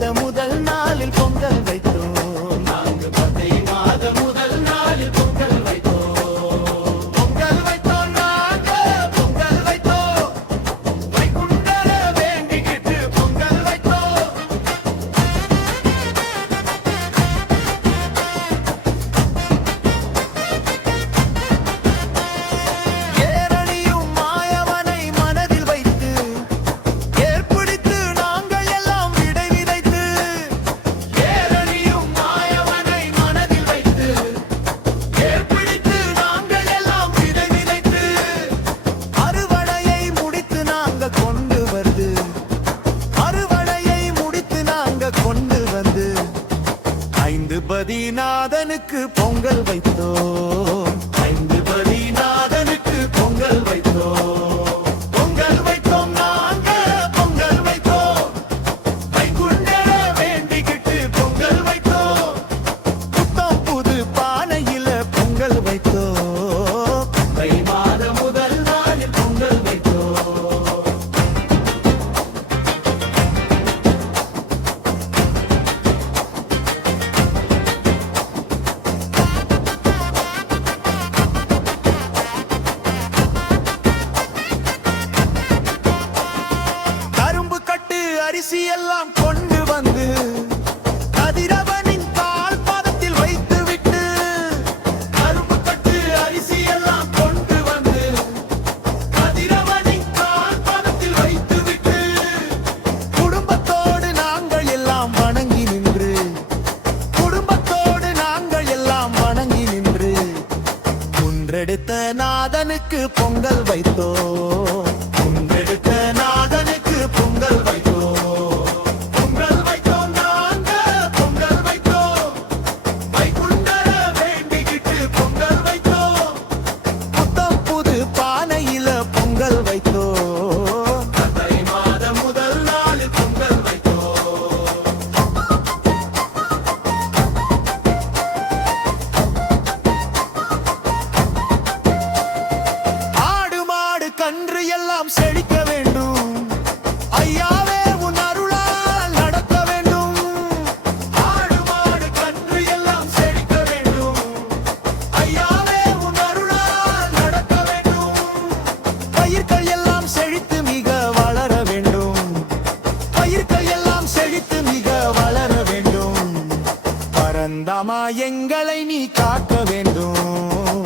மாத முதல் நாளில் பொங்கல் வைத்தோம். நாங்கள் தை மாத முதல் நாளில் பொங்கல் வைத்தோம். பொங்கல் வைத்தோம், நாங்கள் பொங்கல் வைத்தோம். வைகுண்டர வேண்டிக்கிட்டு பொங்கல் வைத்தோம். ஏரணியும் மாயவனை மனதில் வைத்து ஏற்பிடித்து நாங்கள் எல்லாம் விடை விதைத்து. ஏரணியும் மாயவனை மனதில் வைத்து ஏற்பிடித்து நாங்கள் எல்லாம் விடை விதைத்து. அறுவடையை முடித்து நாங்கள் கொண்டு வந்து அறுவடையை முடித்து நாங்கள் கொண்டு வந்து 5 பதிநாதனுக்கு பொங்கல் வைத்தோம். 5 பதிநாதனுக்கு பொங்கல் வைத்தோம். பொங்கல் வைத்தோம், நாங்க பொங்கல் வைத்தோம். வைகுண்டர வேண்டிக்கிட்டு பொங்கல் வைத்தோம். புத்தம் புது பானையில பொங்கல் வைத்தோம். தை மாத முதல் நாளில் பொங்கல் வைத்தோம். கரும்பு கட்டு அரிசி எல்லாம் கொண்டு வந்து கதிரவனின் கால் பாதத்தில் வைத்து விட்டு. கரும்பு கட்டு அரிசி எல்லாம் கொண்டு வந்து கதிரவனின் கால் பாதத்தில் வைத்து விட்டு. குடும்பத்தோடு நாங்கள் எல்லாம் வணங்கி நின்று குடும்பத்தோடு நாங்கள் எல்லாம் வணங்கி நின்று குன்றெடுத்த நாதனுக்கு பொங்கல் வைத்தோம். குன்றெடுத்த நாதனுக்கு பொங்கல் வைத்தோம். பொங்கல் வைத்தோம், நாங்க பொங்கல் வைத்தோம். வைகுண்டர வேண்டிக்கிட்டு பொங்கல் வைத்தோம். புத்தம் புது பானையில பொங்கல் வைத்தோம். தை மாத முதல் நாளில் பொங்கல் வைத்தோம். ஆடு மாடு கன்று எல்லாம் செழிக்க வேண்டும். ஐயாவே உன் அருளால் நடக்க வேண்டும். ஆடு மாடு கன்று எல்லாம் செழிக்க வேண்டும். ஐயாவே உன் அருளால் நடக்க வேண்டும். பயிர்கள் எல்லாம் செழித்து மிக வளர வேண்டும். பயிர்கள் எல்லாம் செழித்து மிக வளர வேண்டும். பரந்தாமா எங்களை நீ காக்க வேண்டும்.